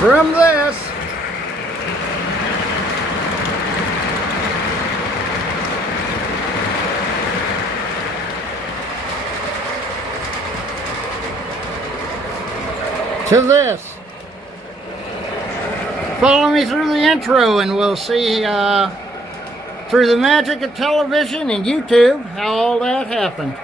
From this, to this. Follow me through the intro and we'll see through the magic of television and YouTube how all that happened.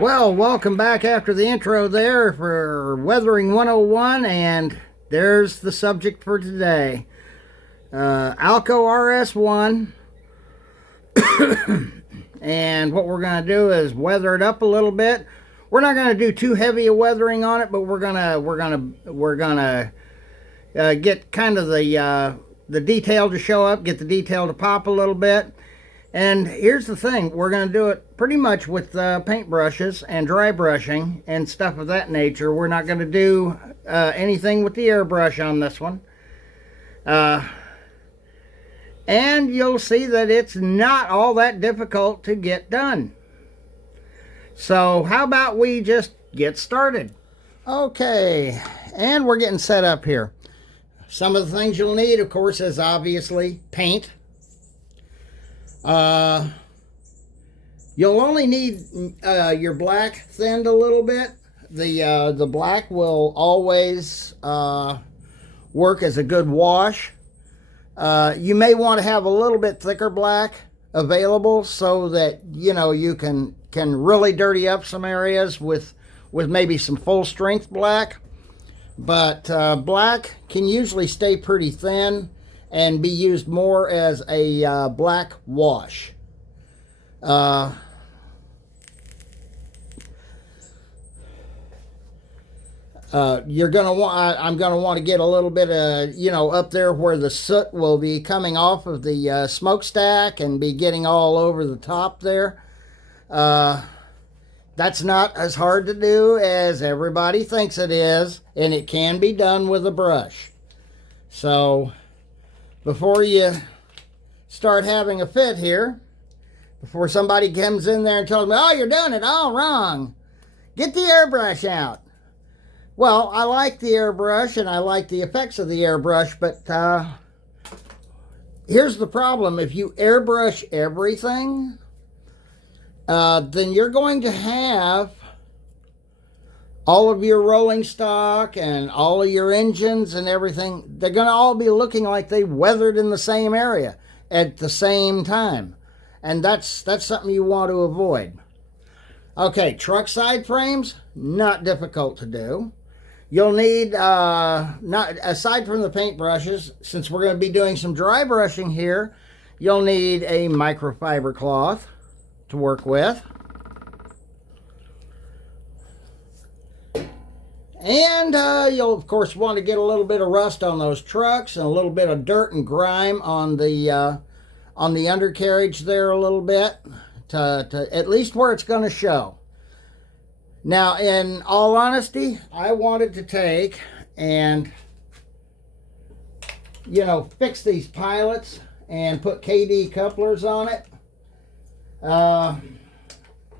Well, welcome back after the intro there for Weathering 101, and there's the subject for today. Alco RS1, and what we're going to do is weather it up a little bit. We're not going to do too heavy a weathering on it, but we're gonna get kind of the detail to show up, get the detail to pop a little bit. And here's the thing, we're going to do it pretty much with paint brushes and dry brushing and stuff of that nature. We're not going to do anything with the airbrush on this one. And you'll see that it's not all that difficult to get done. So how about we just get started? Okay, and we're getting set up here. Some of the things you'll need, of course, is obviously paint. You'll only need your black thinned a little bit. The black will always work as a good wash. You may want to have a little bit thicker black available so that you can really dirty up some areas with maybe some full strength black. But black can usually stay pretty thin and be used more as a black wash. You're gonna want. I'm gonna want to get a little bit of up there where the soot will be coming off of the smokestack and be getting all over the top there. That's not as hard to do as everybody thinks it is, and it can be done with a brush. So before you start having a fit here, before somebody comes in there and tells me, oh, you're doing it all wrong, get the airbrush out. Well, I like the airbrush and I like the effects of the airbrush, but here's the problem. If you airbrush everything, then you're going to have all of your rolling stock and all of your engines and everything, they're going to all be looking like they weathered in the same area at the same time. And that's something you want to avoid. Okay, truck side frames, not difficult to do. You'll need, not aside from the paint brushes, since we're going to be doing some dry brushing here, you'll need a microfiber cloth to work with. And you'll, of course, want to get a little bit of rust on those trucks and a little bit of dirt and grime on the on the undercarriage there a little bit, to at least where it's going to show. Now, in all honesty, I wanted to take and, you know, fix these pilots and put KD couplers on it.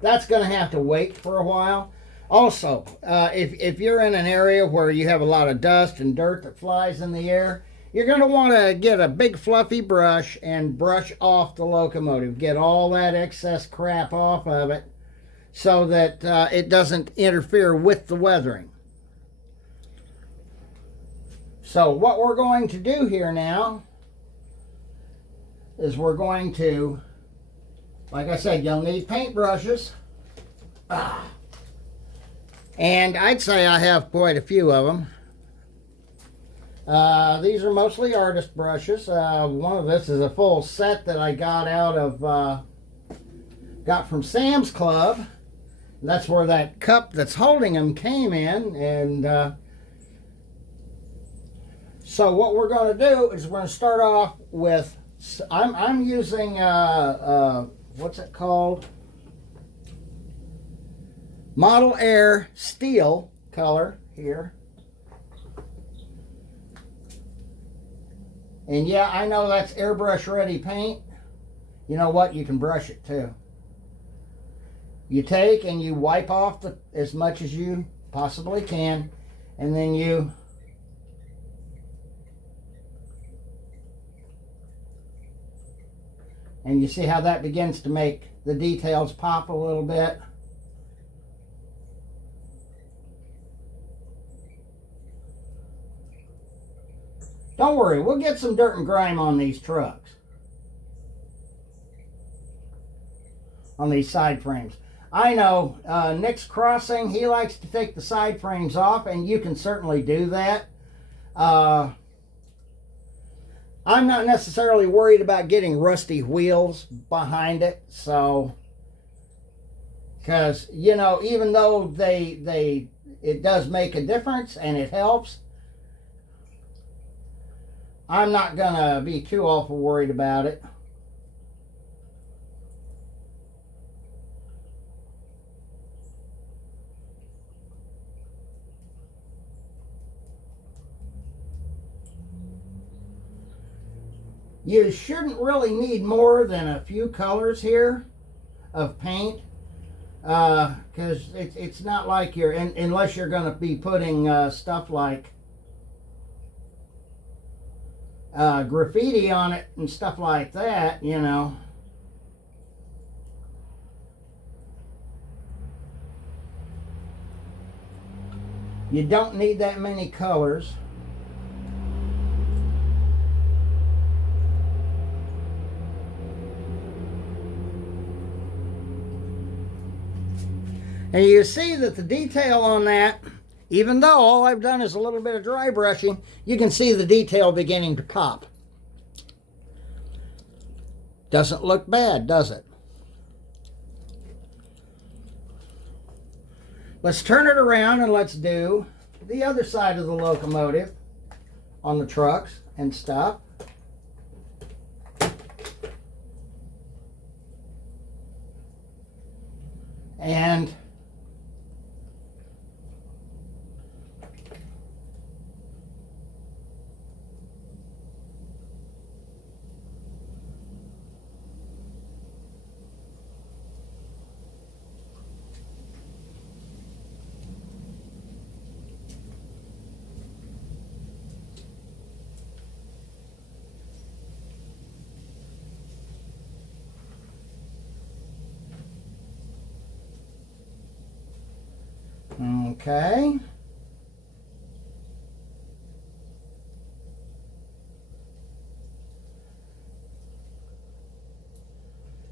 That's going to have to wait for a while. Also, if you're in an area where you have a lot of dust and dirt that flies in the air, you're going to want to get a big fluffy brush and brush off the locomotive. Get all that excess crap off of it so that it doesn't interfere with the weathering. So what we're going to do here now is we're going to, like I said, you'll need paintbrushes. And I'd say I have quite a few of them. These are mostly artist brushes. One of this is a full set that I got from Sam's Club. That's where that cup that's holding them came in. And so what we're going to do is we're going to start off with, I'm using, what's it called? Model Air Steel color here. And yeah, I know that's airbrush ready paint. You know what? You can brush it too. You take and you wipe off as much as you possibly can, and then you see how that begins to make the details pop a little bit. Don't worry, we'll get some dirt and grime on these trucks, on these side frames. I know Nick's Crossing, he likes to take the side frames off, and you can certainly do that. I'm not necessarily worried about getting rusty wheels behind it, so, because, you know, even though it does make a difference and it helps, I'm not gonna be too awful worried about it. You shouldn't really need more than a few colors here of paint, because it's not like you're, unless you're going to be putting stuff like graffiti on it and stuff like that, you know. You don't need that many colors. And you see that the detail on that, even though all I've done is a little bit of dry brushing, you can see the detail beginning to pop. Doesn't look bad, does it? Let's turn it around and let's do the other side of the locomotive on the trucks and stuff. And okay.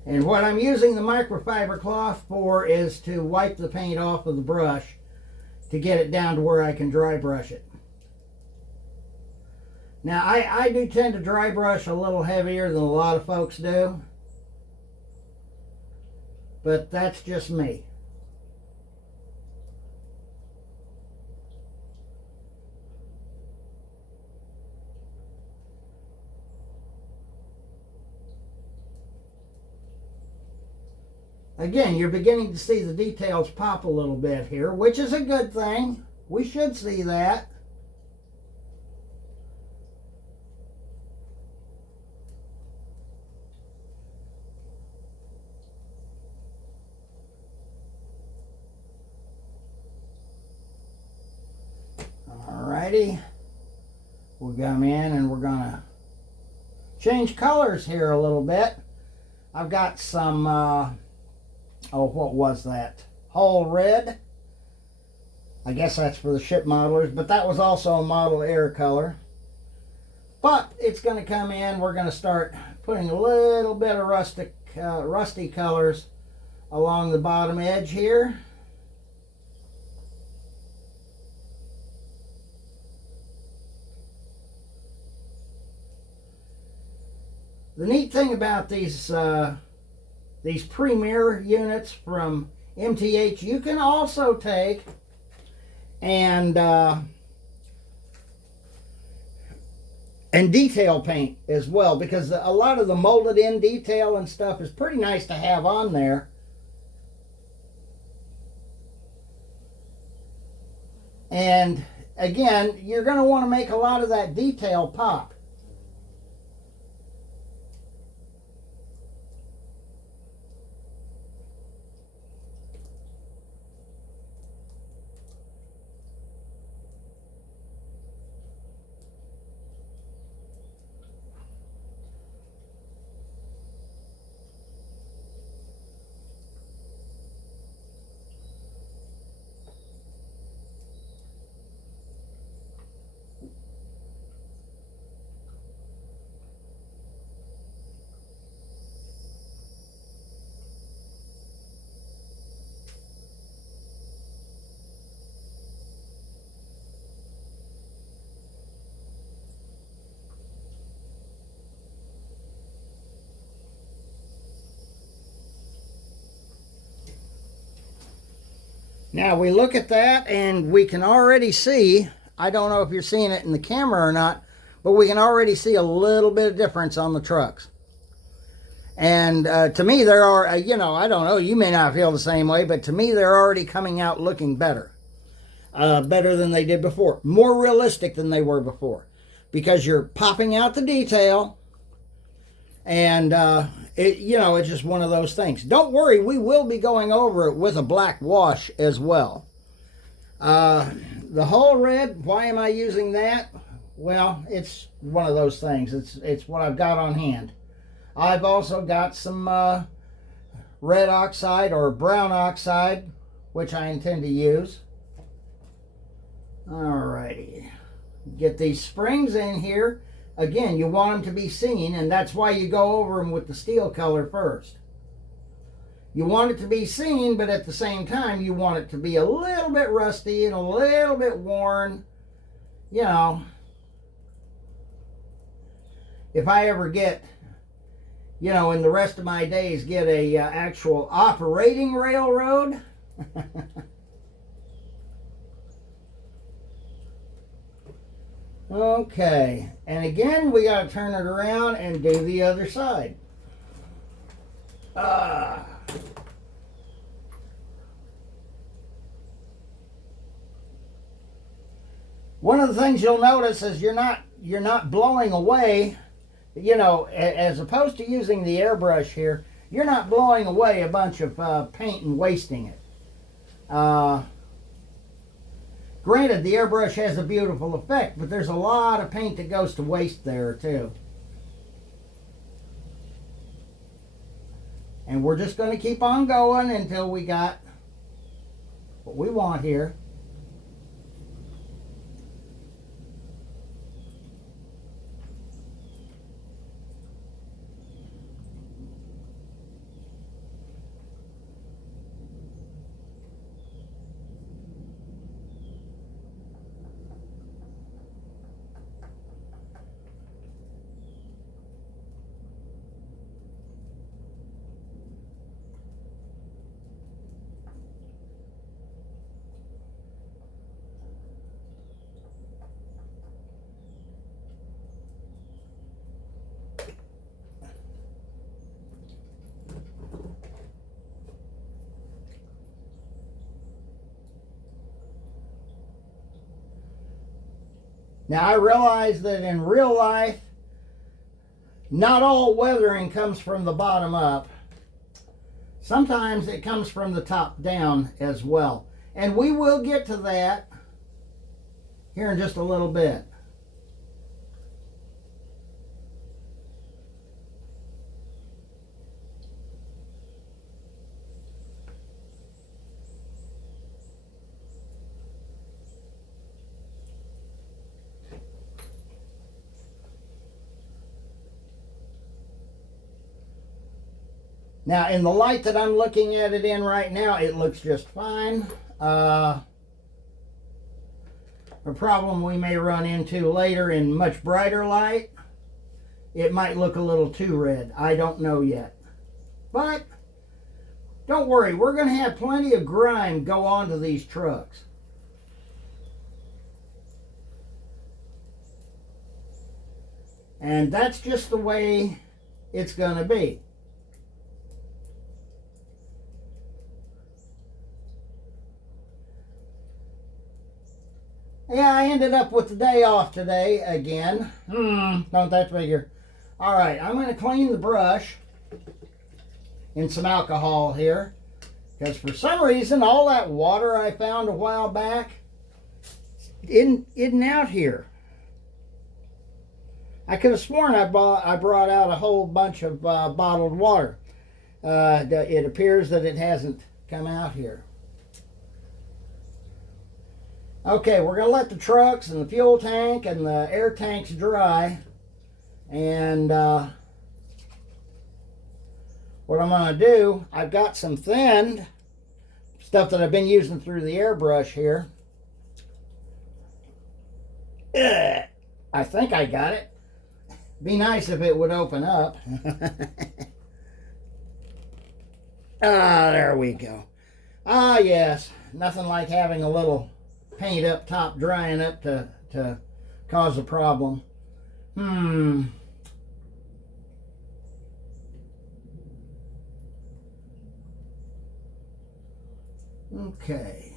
And what I'm using the microfiber cloth for is to wipe the paint off of the brush to get it down to where I can dry brush it. Now, I do tend to dry brush a little heavier than a lot of folks do, but that's just me. Again, you're beginning to see the details pop a little bit here, which is a good thing. We should see that. Alrighty. We'll come in and we're going to change colors here a little bit. I've got some, what was that? Hull red. I guess that's for the ship modelers, but that was also a model air color. But it's going to come in. We're going to start putting a little bit of rusty colors along the bottom edge here. The neat thing about these Premier units from MTH, you can also take and detail paint as well, because a lot of the molded in detail and stuff is pretty nice to have on there. And again, you're going to want to make a lot of that detail pop. Now we look at that and we can already see, I don't know if you're seeing it in the camera or not, but we can already see a little bit of difference on the trucks. And to me, there are, I don't know, you may not feel the same way, but to me, they're already coming out looking better. Better than they did before. More realistic than they were before. Because you're popping out the detail, and it's just one of those things. Don't worry, we will be going over it with a black wash as well. The Hull red, why am I using that? Well, it's one of those things. It's what I've got on hand. I've also got some red oxide or brown oxide, which I intend to use. Alrighty. Get these springs in here. Again, you want them to be seen, and that's why you go over them with the steel color first. You want it to be seen, but at the same time, you want it to be a little bit rusty and a little bit worn. You know, if I ever get, in the rest of my days, get a actual operating railroad. Okay, and again, we got to turn it around and do the other side. One of the things you'll notice is you're not blowing away, as opposed to using the airbrush here, you're not blowing away a bunch of paint and wasting it. Granted, the airbrush has a beautiful effect, but there's a lot of paint that goes to waste there, too. And we're just going to keep on going until we got what we want here. Now, I realize that in real life, not all weathering comes from the bottom up. Sometimes it comes from the top down as well. And we will get to that here in just a little bit. Now, in the light that I'm looking at it in right now, it looks just fine. A problem we may run into later in much brighter light, it might look a little too red. I don't know yet. But don't worry, we're going to have plenty of grime go onto these trucks. And that's just the way it's going to be. Yeah, I ended up with the day off today again. Don't that figure? All right, I'm going to clean the brush in some alcohol here. Because for some reason, all that water I found a while back isn't out here. I could have sworn I brought out a whole bunch of bottled water. It appears that it hasn't come out here. Okay, we're going to let the trucks and the fuel tank and the air tanks dry. And what I'm going to do, I've got some thinned stuff that I've been using through the airbrush here. I think I got it. Be nice if it would open up. There we go. Yes, nothing like having a little paint up top drying up to cause a problem. Okay.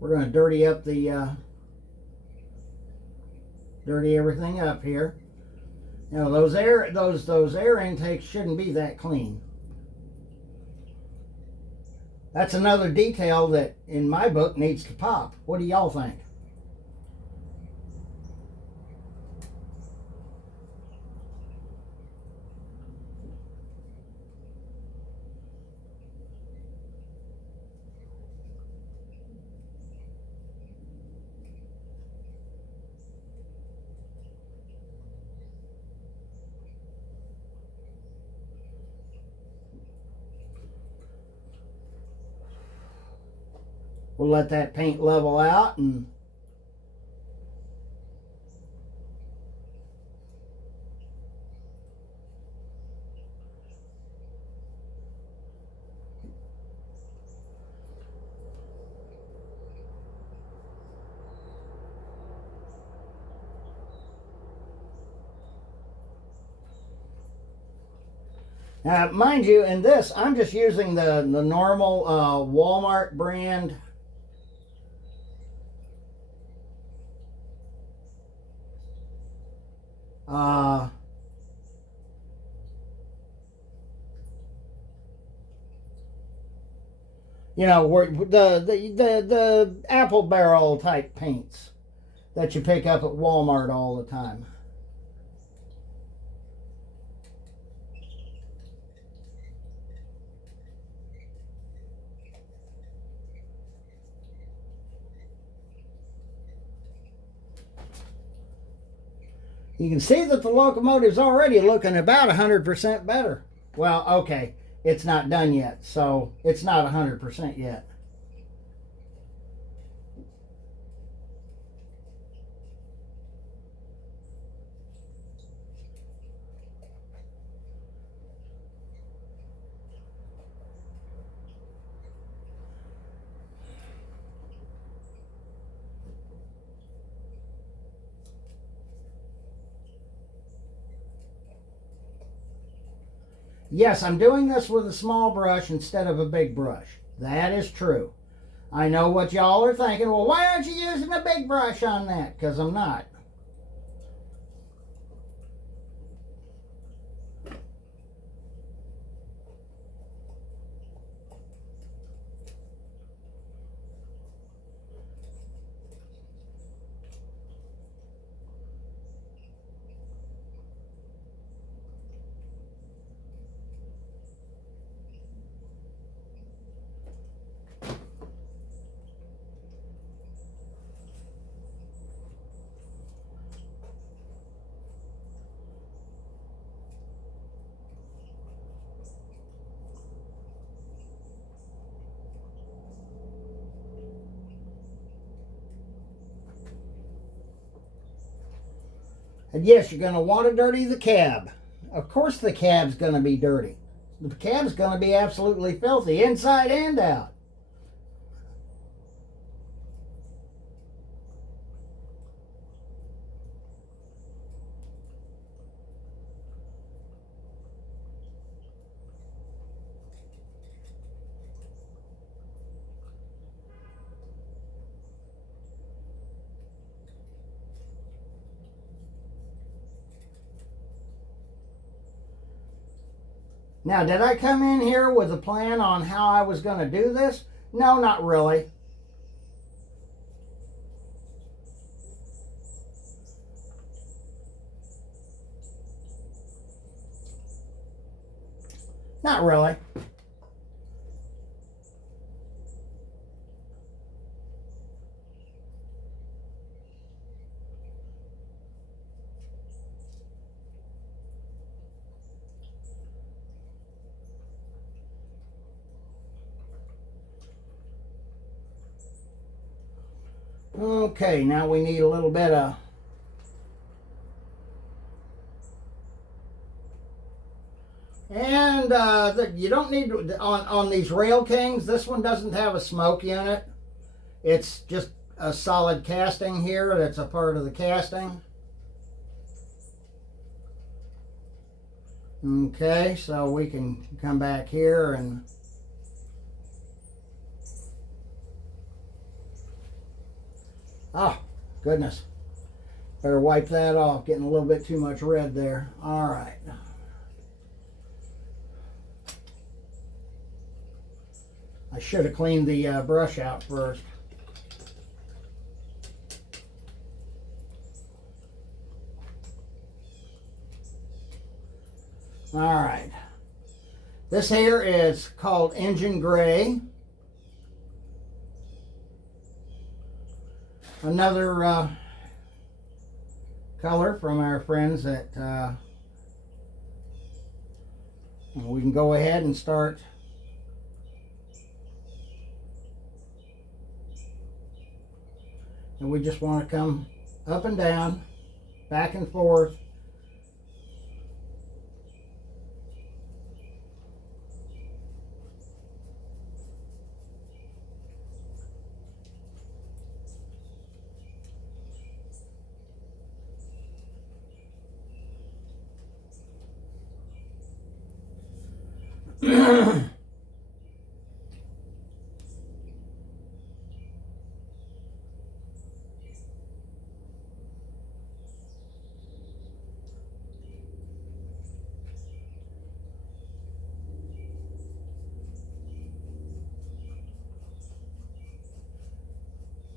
We're going to dirty up the dirty everything up here. You know, those air intakes shouldn't be that clean. That's another detail that in my book needs to pop. What do y'all think? We'll let that paint level out and now, mind you, in this, I'm just using the normal Walmart brand you know, the apple barrel type paints that you pick up at Walmart all the time. You can see that the locomotive's already looking about 100% better. Well, okay, it's not done yet, so it's not 100% yet. Yes, I'm doing this with a small brush instead of a big brush. That is true. I know what y'all are thinking. Well, why aren't you using a big brush on that? Because I'm not. And yes, you're going to want to dirty the cab. Of course the cab's going to be dirty. The cab's going to be absolutely filthy, inside and out. Now, did I come in here with a plan on how I was going to do this? No, not really. Not really. Okay, now we need a little bit of you don't need on these Rail Kings. This one doesn't have a smoke unit. It's just a solid casting here. That's a part of the casting. Okay, so we can come back here and oh, goodness. Better wipe that off. Getting a little bit too much red there. All right. I should have cleaned the brush out first. All right. This here is called Engine Gray. Another color from our friends at we can go ahead and start and we just want to come up and down, back and forth.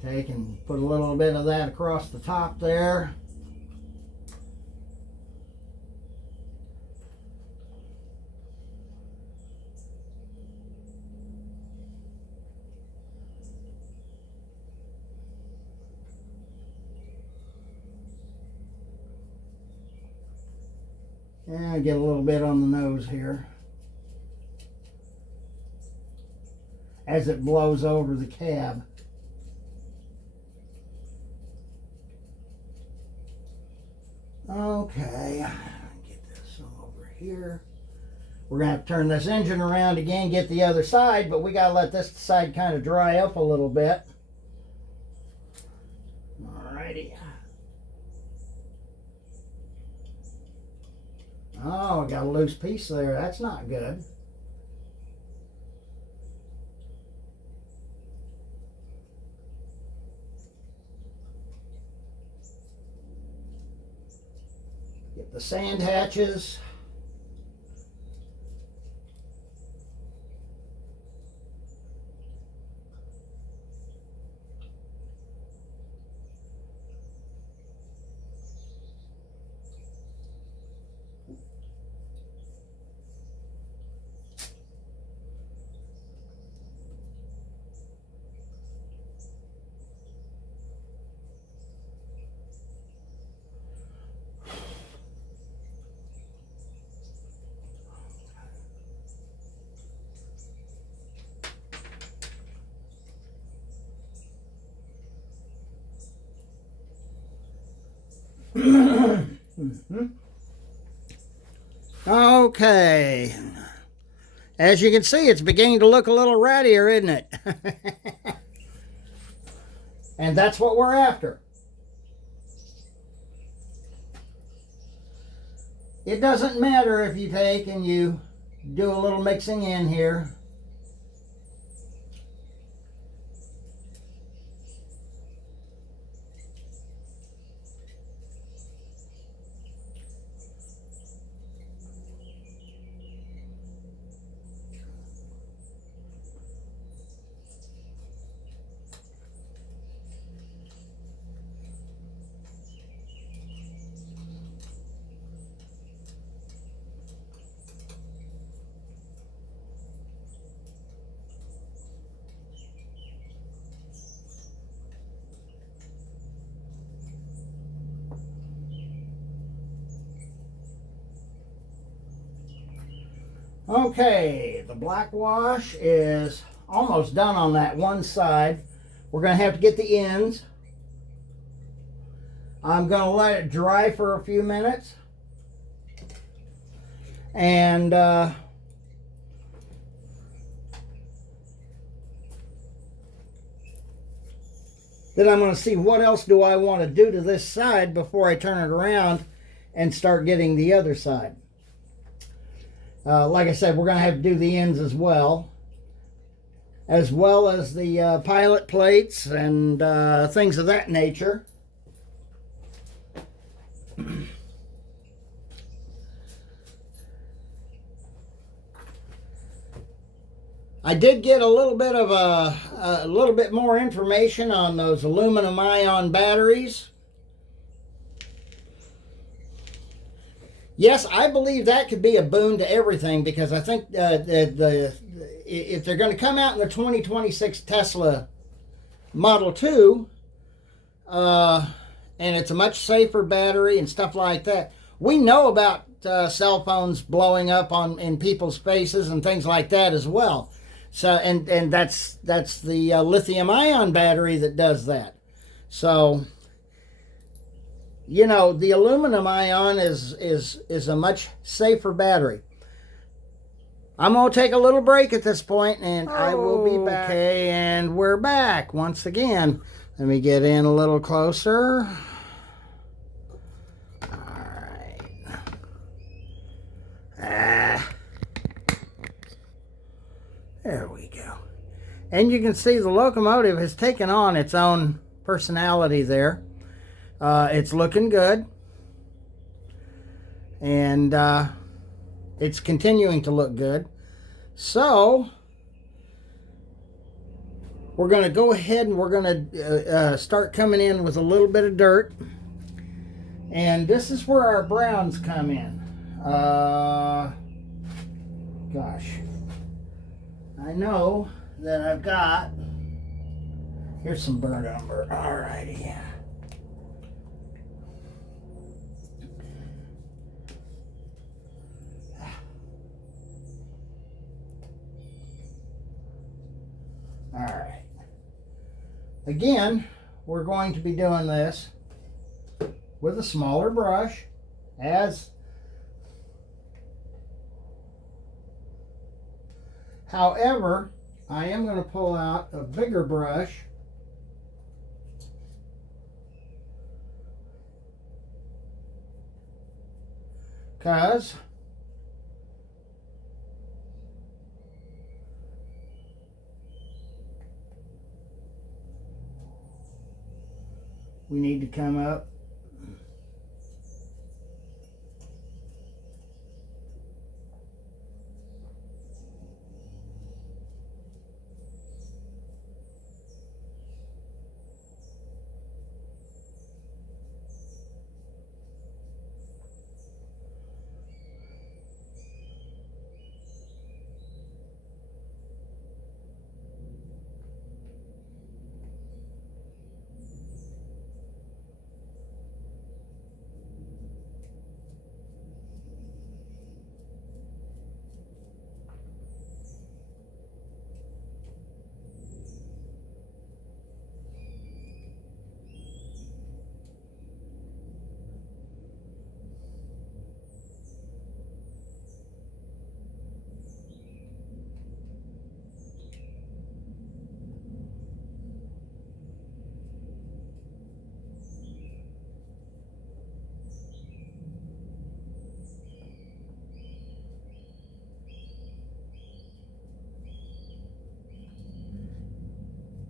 Take and put a little bit of that across the top there. And get a little bit on the nose here as it blows over the cab. Okay, get this over here. We're going to have to turn this engine around again, get the other side, but we got to let this side kind of dry up a little bit. Alrighty. Oh, got a loose piece there. That's not good. Get the sand hatches. Mm-hmm. Okay. As you can see, it's beginning to look a little rattier, isn't it? And that's what we're after. It doesn't matter if you take and you do a little mixing in here. Okay, the black wash is almost done on that one side. We're going to have to get the ends. I'm going to let it dry for a few minutes. And then I'm going to see what else do I want to do to this side before I turn it around and start getting the other side. Like I said, we're going to have to do the ends as well as the pilot plates and things of that nature. I did get a little bit of a little bit more information on those aluminum ion batteries. Yes, I believe that could be a boon to everything, because I think if they're going to come out in the 2026 Tesla Model 2, and it's a much safer battery and stuff like that. We know about cell phones blowing up in people's faces and things like that as well. So and that's the lithium ion battery that does that. So, you know, the aluminum ion is a much safer battery. I'm going to take a little break at this point, and I will be back. Okay, and we're back once again. Let me get in a little closer. All right. There we go. And you can see the locomotive has taken on its own personality there. It's looking good, and it's continuing to look good. So we're going to go ahead and we're going to start coming in with a little bit of dirt, and this is where our browns come in. Gosh, I know that I've got, here's some burnt umber. All righty. All right. Again, we're going to be doing this with a smaller brush. However, I am going to pull out a bigger brush because we need to come up.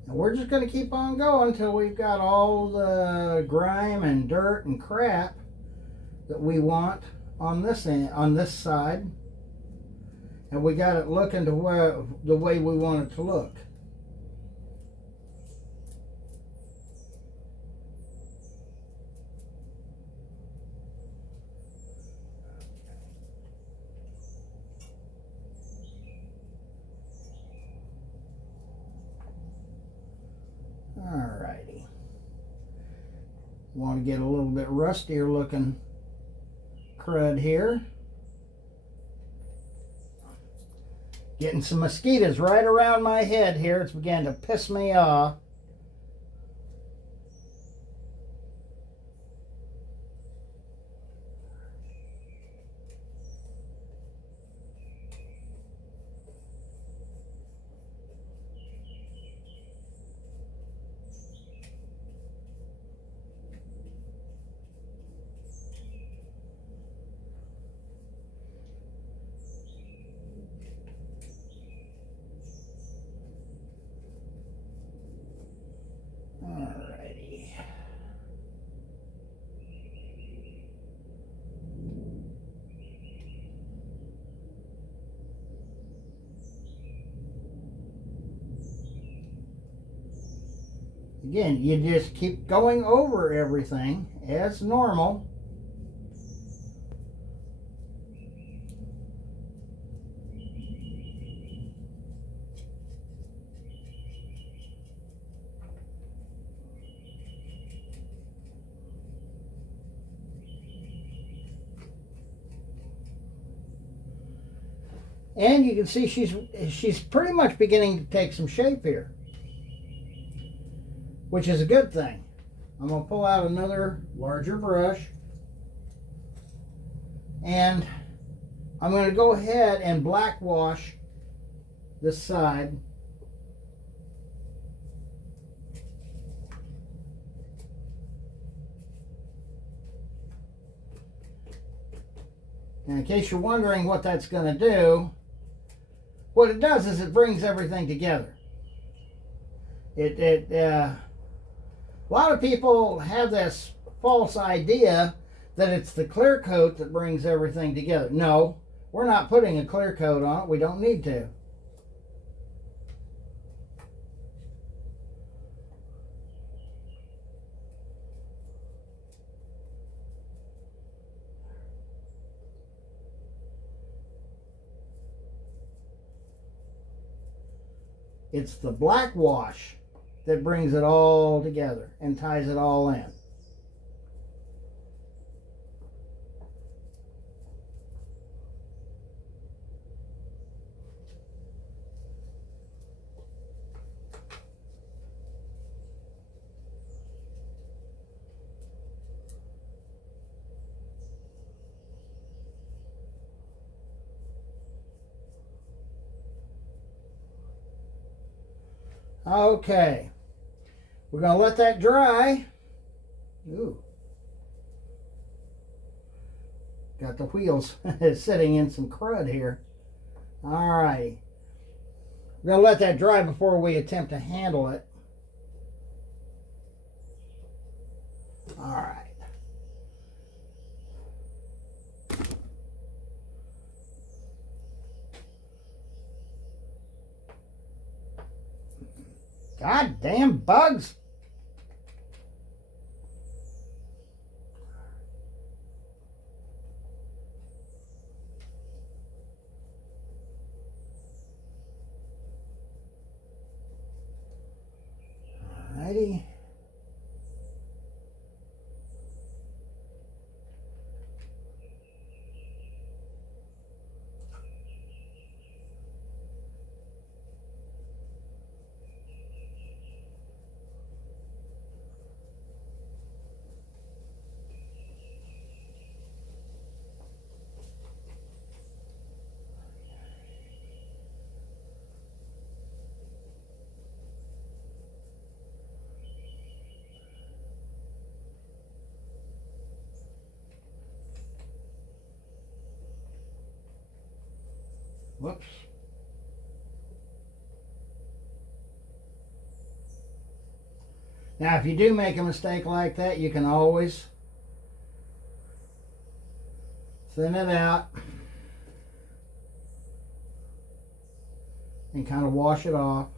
And we're just going to keep on going until we've got all the grime and dirt and crap that we want on this end, on this side, and we got it looking to where the way we want it to look. Alrighty. Want to get a little bit rustier looking crud here. Getting some mosquitoes right around my head here. It's beginning to piss me off. Alrighty. Again, you just keep going over everything as normal. And you can see she's pretty much beginning to take some shape here, which is a good thing. I'm going to pull out another larger brush, and I'm going to go ahead and black wash this side. And in case you're wondering what that's going to do, what it does is it brings everything together. A lot of people have this false idea that it's the clear coat that brings everything together. No, we're not putting a clear coat on it. We don't need to. It's the black wash that brings it all together and ties it all in. Okay, we're going to let that dry. Ooh. Got the wheels sitting in some crud here. All right. We're going to let that dry before we attempt to handle it. All right. Goddamn bugs. Alrighty. Whoops. Now, if you do make a mistake like that, you can always thin it out and kind of wash it off.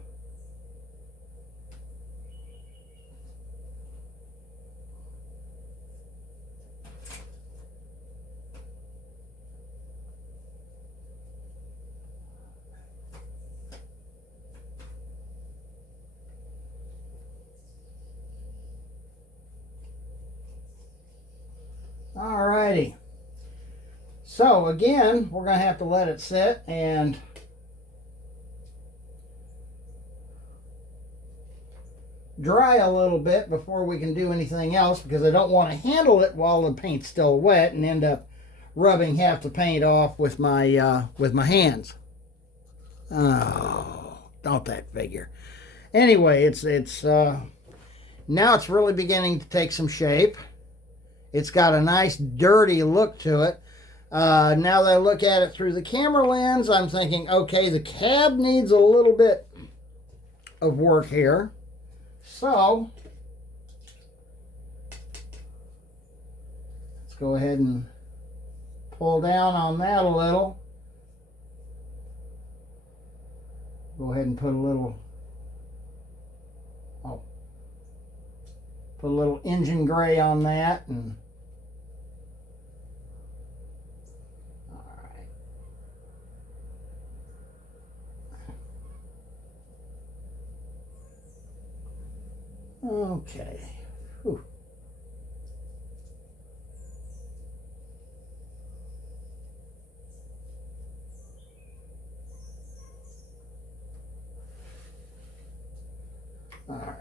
Alrighty. So again, we're going to have to let it sit and dry a little bit before we can do anything else, because I don't want to handle it while the paint's still wet and end up rubbing half the paint off with my hands. Oh, don't that figure. Anyway, it's now it's really beginning to take some shape. It's got a nice dirty look to it. Now that I look at it through the camera lens, I'm thinking, okay, the cab needs a little bit of work here. So, let's go ahead and pull down on that a little. Go ahead and put a little, put a little engine gray on that, and okay. Whew. All right.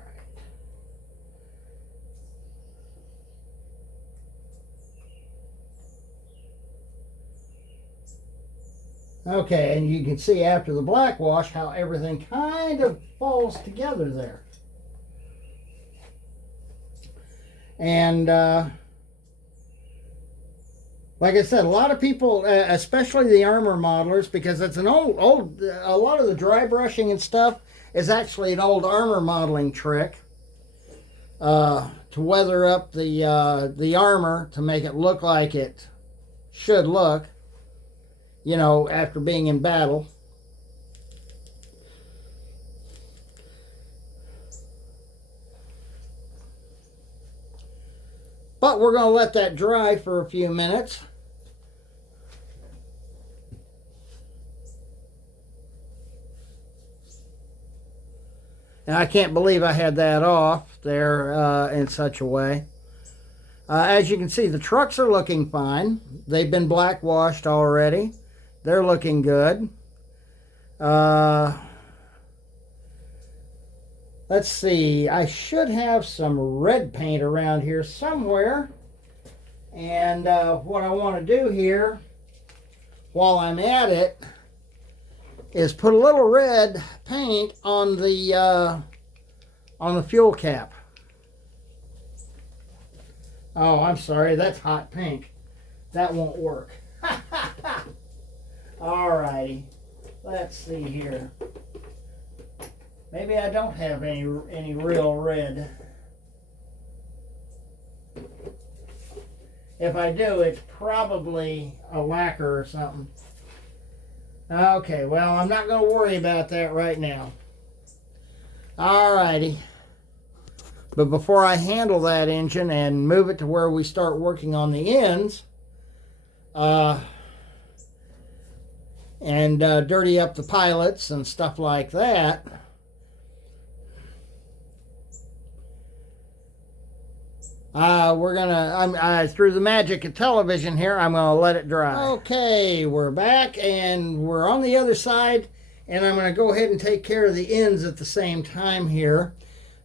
Okay, and you can see after the black wash how everything kind of falls together there. And like I said, a lot of people, especially the armor modelers, because it's an old, a lot of the dry brushing and stuff is actually an old armor modeling trick to weather up the armor to make it look like it should look, you know, after being in battle. But we're going to let that dry for a few minutes. And I can't believe I had that off there in such a way. As you can see, the trucks are looking fine. They've been black washed already. They're looking good. Let's see, I should have some red paint around here somewhere. And what I want to do here, while I'm at it, is put a little red paint on the fuel cap. Oh, I'm sorry, that's hot pink. That won't work. Alrighty, let's see here. Maybe I don't have any real red. If I do, it's probably a lacquer or something. Okay, well, I'm not going to worry about that right now. Alrighty. But before I handle that engine and move it to where we start working on the ends, and dirty up the pilots and stuff like that, we're gonna, through the magic of television here, I'm gonna let it dry. Okay, we're back and we're on the other side, and I'm gonna go ahead and take care of the ends at the same time here.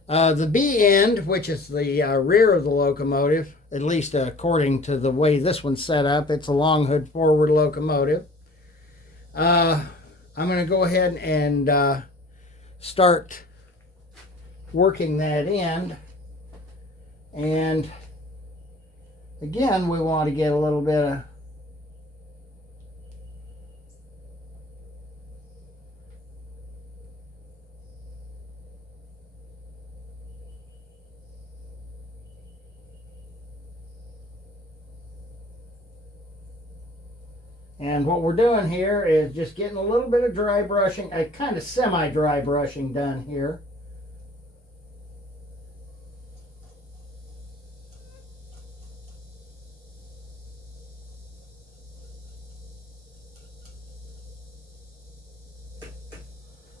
The B end, which is the rear of the locomotive, at least according to the way this one's set up, it's a long hood forward locomotive. I'm gonna go ahead and start working that end. And again, we want to get a little bit of and what we're doing here is just getting a little bit of dry brushing, a kind of semi-dry brushing done here.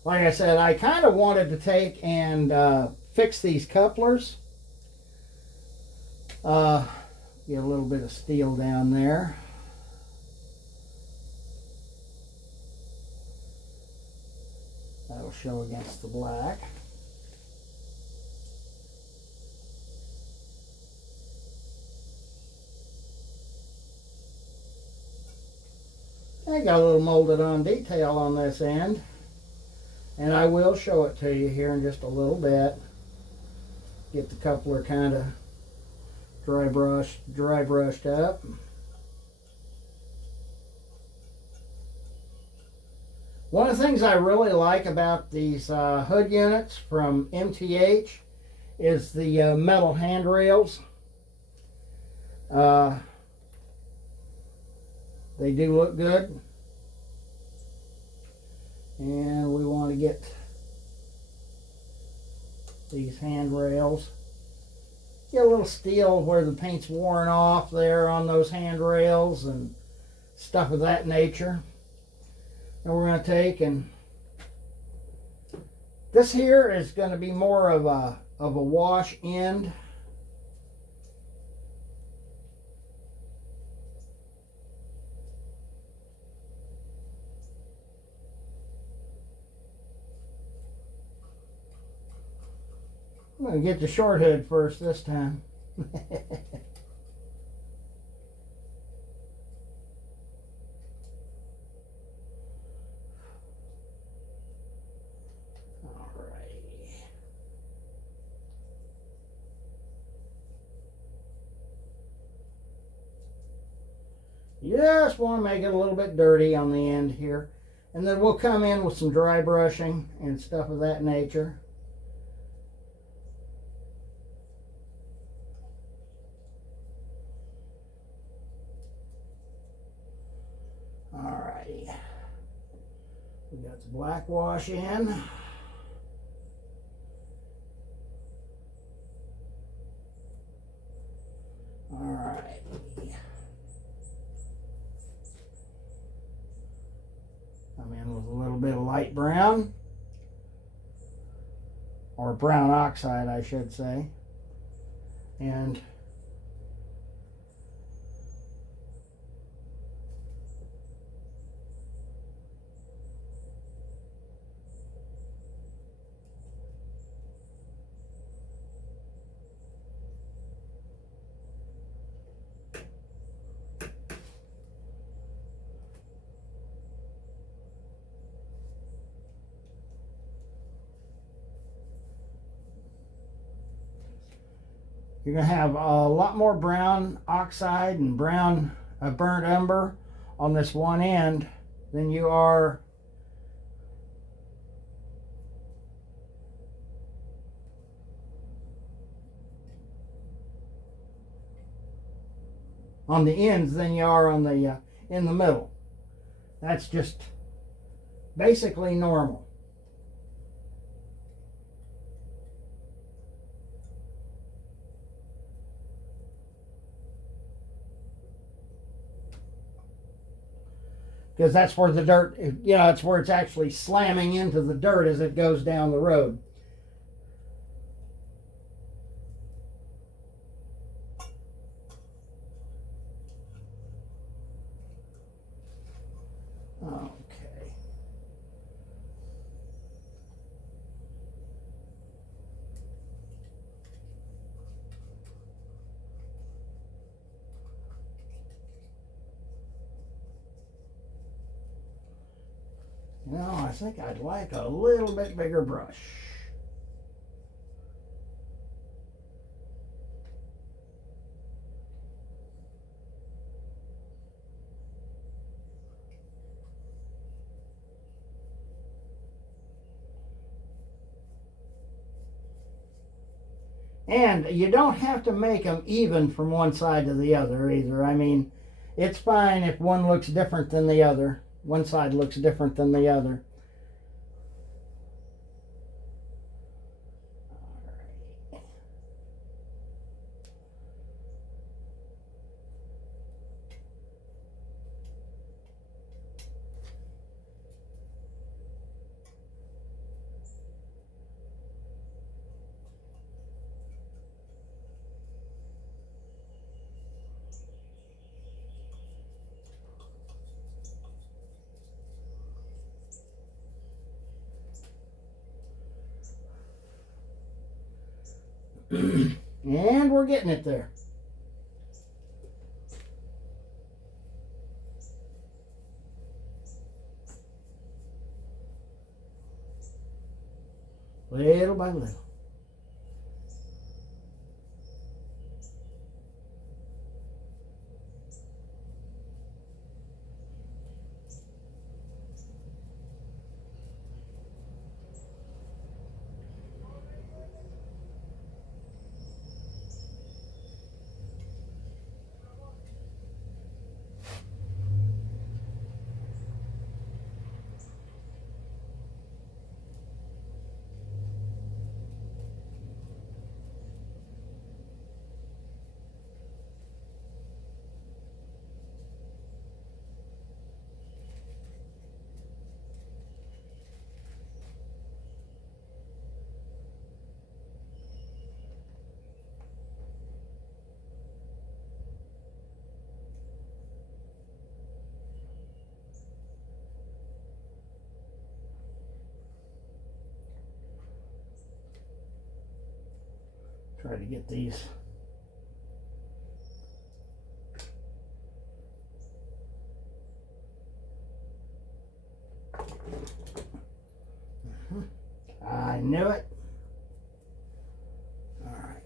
Like I said, I kind of wanted to take and fix these couplers. Get a little bit of steel down there. That'll show against the black. I got a little molded on detail on this end. And I will show it to you here in just a little bit. Get the coupler kind of dry brushed up. One of the things I really like about these hood units from MTH is the metal handrails. They do look good. And we want to get these handrails. Get a little steel where the paint's worn off there on those handrails and stuff of that nature. And we're going to take and this here is going to be more of a wash end. I'm going to get the short hood first this time. Alrighty. Just want to make it a little bit dirty on the end here. And then we'll come in with some dry brushing and stuff of that nature. Alrighty. We got the black wash in. Alright. Come in with a little bit of light brown. Or brown oxide, I should say. And you're going to have a lot more brown oxide and brown burnt umber on this one end than you are on the ends than you are on the in the middle. That's just basically normal. Because that's where the dirt, it's where it's actually slamming into the dirt as it goes down the road. Okay. Now I think I'd like a little bit bigger brush. And you don't have to make them even from one side to the other either. I mean, it's fine if one looks different than the other. One side looks different than the other. And we're getting it there. Little by little. Try to get these. I knew it. All right.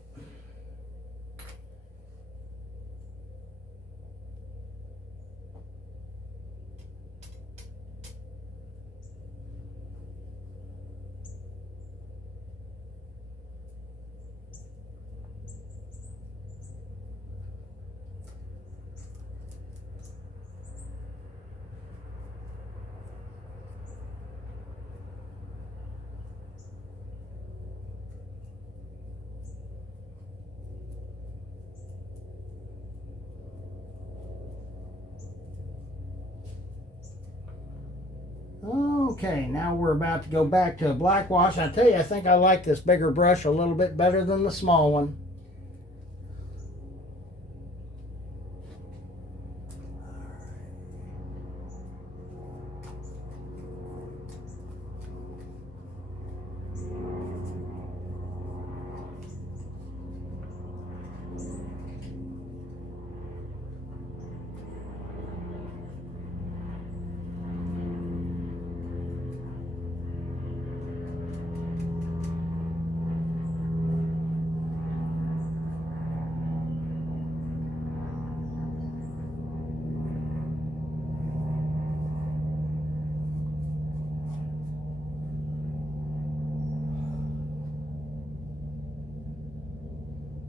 Okay, now we're about to go back to a black wash. I tell you, I think I like this bigger brush a little bit better than the small one.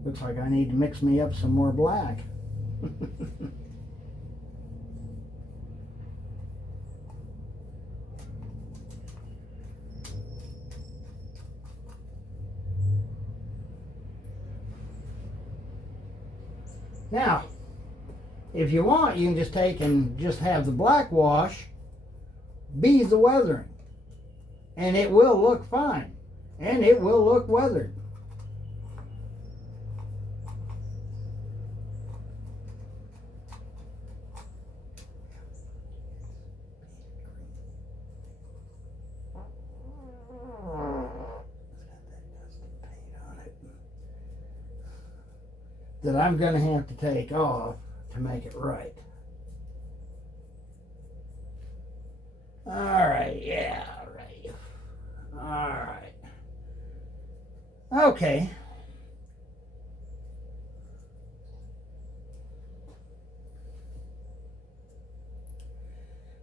Looks like I need to mix me up some more black. Now, if you want, you can just take and just have the black wash be the weathering. And it will look fine. And it will look weathered. That I'm going to have to take off to make it right. All right, yeah, right. All right. Okay.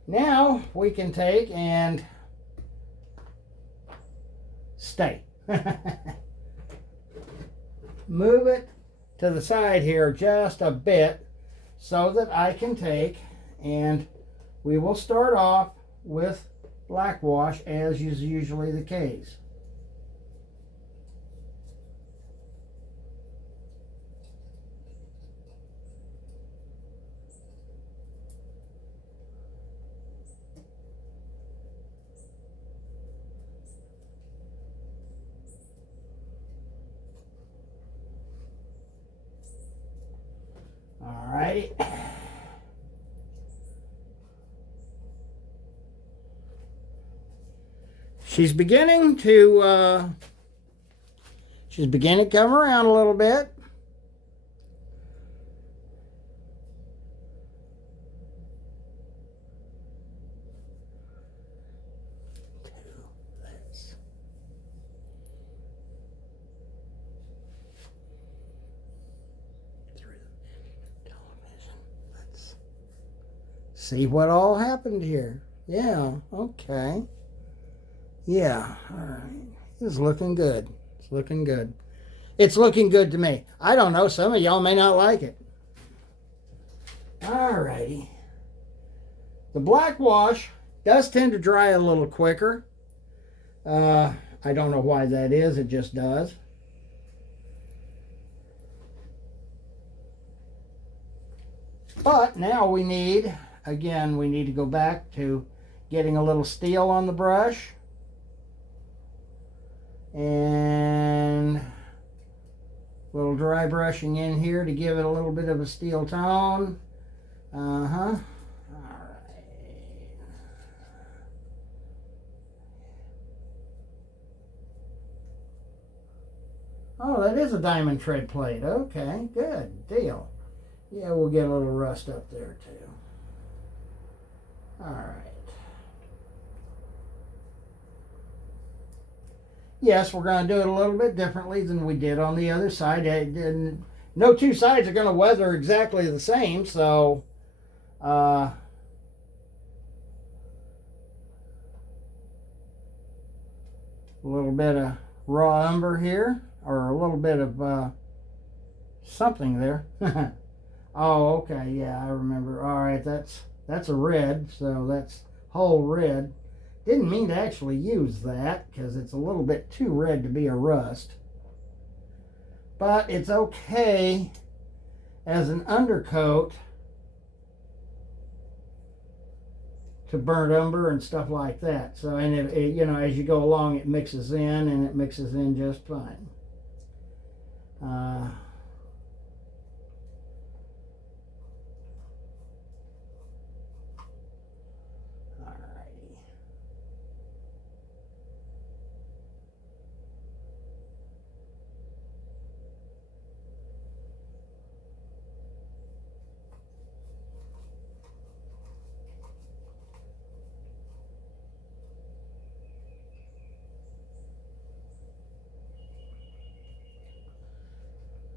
Now we can take and stay. Move it to the side here just a bit so that I can take, and we will start off with black wash as is usually the case. Alrighty. She's beginning to come around a little bit. See what all happened here. Yeah, okay. Yeah, all right. It's looking good. It's looking good. It's looking good to me. I don't know. Some of y'all may not like it. All righty. The black wash does tend to dry a little quicker. I don't know why that is. It just does. But now we need, again, we need to go back to getting a little steel on the brush. And a little dry brushing in here to give it a little bit of a steel tone. All right. Oh, that is a diamond tread plate. Okay, good deal. Yeah, we'll get a little rust up there too. All right. Yes, we're going to do it a little bit differently than we did on the other side. No two sides are going to weather exactly the same, so a little bit of raw umber here, or a little bit of something there. Oh, okay, yeah, I remember. All right, that's a red, so that's whole red. Didn't mean to actually use that because it's a little bit too red to be a rust. But it's okay as an undercoat to burnt umber and stuff like that. So, and it, you know, as you go along, it mixes in, and it mixes in just fine.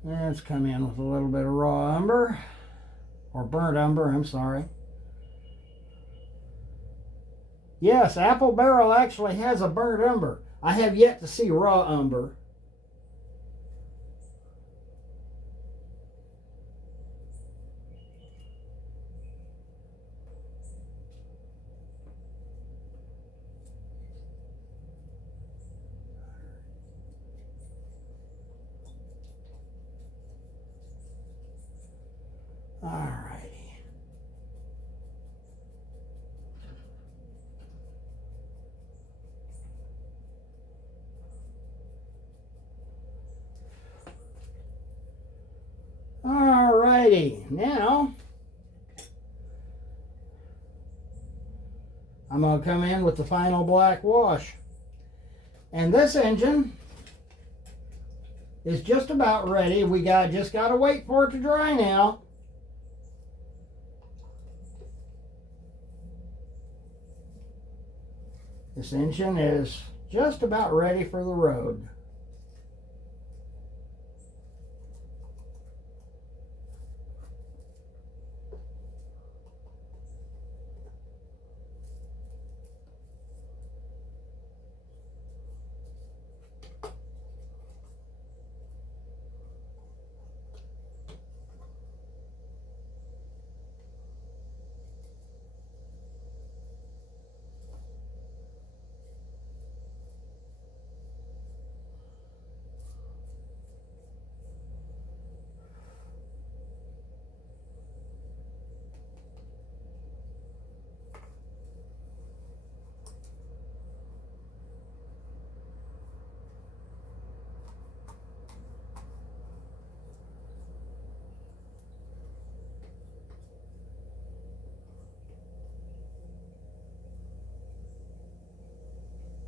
Let's come in with a little bit of raw umber, or burnt umber, I'm sorry. Yes, Apple Barrel actually has a burnt umber. I have yet to see raw umber. All righty. All righty. Now, I'm going to come in with the final black wash. And this engine is just about ready. We just got to wait for it to dry now. This engine is just about ready for the road.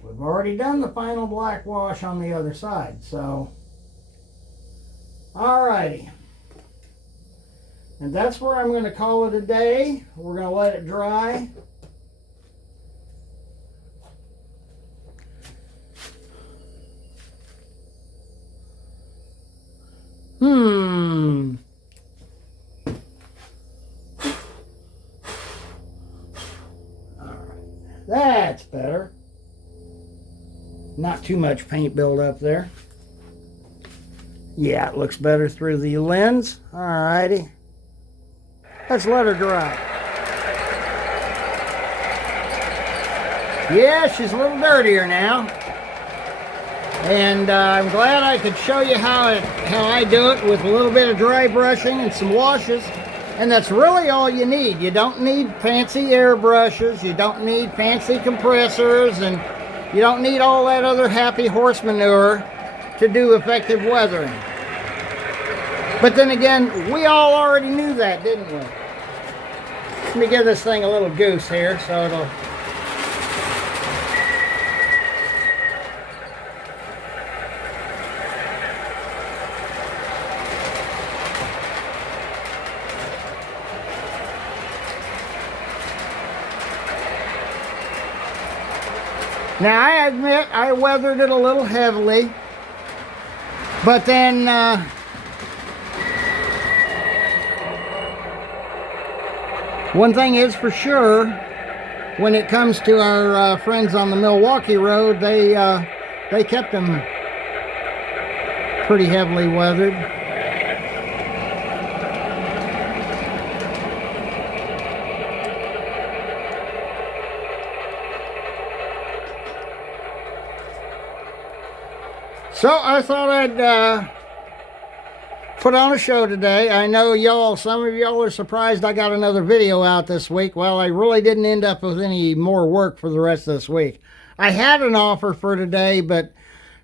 We've already done the final black wash on the other side, so alrighty. And that's where I'm going to call it a day. We're going to let it dry. Alright, that's better. Not too much paint buildup there. Yeah, it looks better through the lens. Alrighty. Let's let her dry. Yeah, she's a little dirtier now. And I'm glad I could show you how I do it with a little bit of dry brushing and some washes. And that's really all you need. You don't need fancy air brushes. You don't need fancy compressors. And you don't need all that other happy horse manure to do effective weathering. But then again, we all already knew that, didn't we? Let me give this thing a little goose here so it'll... Now, I admit I weathered it a little heavily, but then one thing is for sure, when it comes to our friends on the Milwaukee Road, they kept them pretty heavily weathered. So I thought I'd put on a show today. I know some of y'all are surprised I got another video out this week. Well, I really didn't end up with any more work for the rest of this week. I had an offer for today, but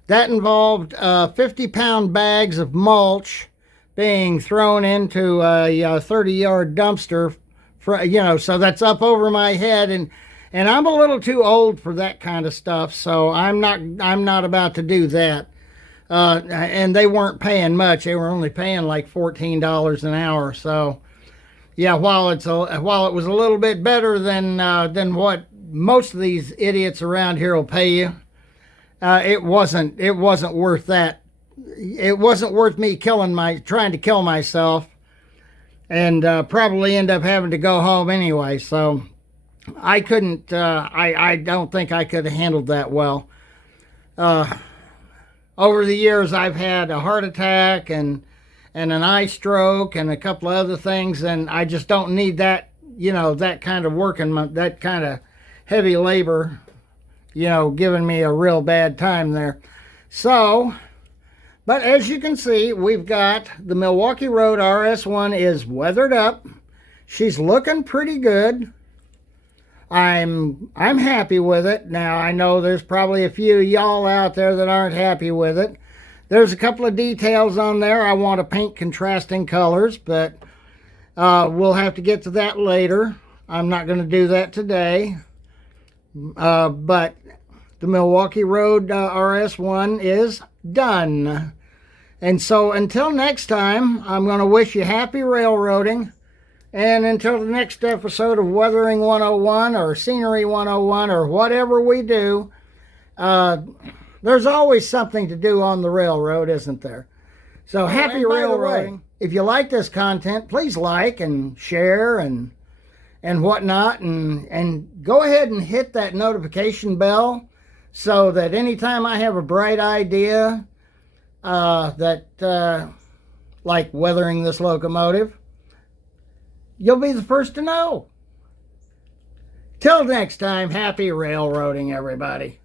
that involved 50-pound bags of mulch being thrown into a 30-yard dumpster, so that's up over my head, and I'm a little too old for that kind of stuff, so I'm not about to do that. And they weren't paying much. They were only paying like $14 an hour. So, yeah, while it was a little bit better than what most of these idiots around here will pay you, it wasn't worth that. It wasn't worth me trying to kill myself, and probably end up having to go home anyway. So, I couldn't. I don't think I could have handled that well. Over the years, I've had a heart attack and an eye stroke and a couple of other things, and I just don't need that, that kind of that kind of heavy labor, giving me a real bad time there. So, But as you can see, we've got the Milwaukee Road RS1 is weathered up. She's looking pretty good. I'm happy with it. Now, I know there's probably a few y'all out there that aren't happy with it. There's a couple of details on there. I want to paint contrasting colors, but we'll have to get to that later. I'm not going to do that today. But the Milwaukee Road RS1 is done. And so until next time, I'm going to wish you happy railroading. And until the next episode of Weathering 101 or Scenery 101 or whatever we do, there's always something to do on the railroad, isn't there? So happy railroading. If you like this content, please like and share and whatnot. And go ahead and hit that notification bell so that anytime I have a bright idea like weathering this locomotive, you'll be the first to know. Till next time, happy railroading, everybody.